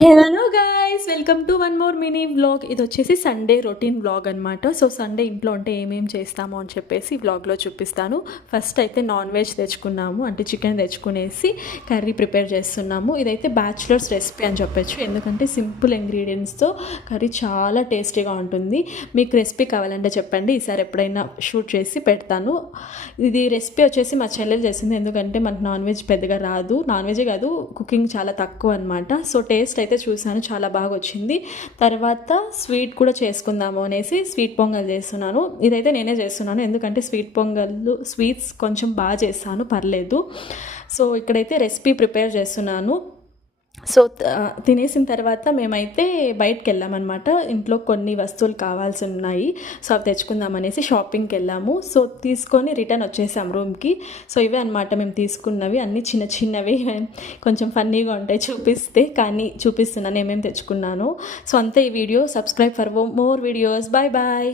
Hello guys, welcome to one more mini vlog. ఇది వచ్చేసి Sunday routine vlog అనమాట. So Sunday ఇంట్లో అంటే ఏమేమి చేస్తాము అని చెప్పేసి వ్లాగ్లో చూపిస్తాను. ఫస్ట్ అయితే నాన్ వెజ్ తెచ్చుకున్నాము, అంటే చికెన్ తెచ్చుకునేసి కర్రీ ప్రిపేర్ చేస్తున్నాము. ఇదైతే బ్యాచులర్స్ రెసిపీ అని చెప్పొచ్చు, ఎందుకంటే సింపుల్ ఇంగ్రీడియంట్స్తో కర్రీ చాలా టేస్టీగా ఉంటుంది. మీకు రెసిపీ కావాలంటే చెప్పండి, ఈసారి ఎప్పుడైనా షూట్ చేసి పెడతాను. ఇది రెసిపీ వచ్చేసి మా చెల్లెలు చేసింది, ఎందుకంటే మనకు నాన్ వెజ్ పెద్దగా రాదు, నాన్ వెజే కాదు కుకింగ్ చాలా తక్కువ అనమాట. సో టేస్ట్ అయితే చూసాను, చాలా బాగా వచ్చింది. తర్వాత స్వీట్ కూడా చేసుకుందాము అనేసి స్వీట్ పొంగల్ చేస్తున్నాను. ఇదైతే నేనే చేస్తున్నాను, ఎందుకంటే స్వీట్స్ కొంచెం బాగా చేస్తాను, పర్లేదు. సో ఇక్కడైతే రెసిపీ ప్రిపేర్ చేస్తున్నాను. సో తినేసిన తర్వాత మేమైతే బయటకు వెళ్ళామన్నమాట. ఇంట్లో కొన్ని వస్తువులు కావాల్సి ఉన్నాయి, సో అవి తెచ్చుకుందామనేసి షాపింగ్కి వెళ్ళాము. సో తీసుకొని రిటర్న్ వచ్చేసాం రూమ్కి. సో ఇవే అనమాట మేము తీసుకున్నవి, అన్నీ చిన్న చిన్నవి, కొంచెం ఫన్నీగా ఉంటాయి చూపిస్తే, కానీ చూపిస్తున్నాను ఏమేమి తెచ్చుకున్నాను. సో అంతే ఈ వీడియో. Subscribe for more videos. Bye bye.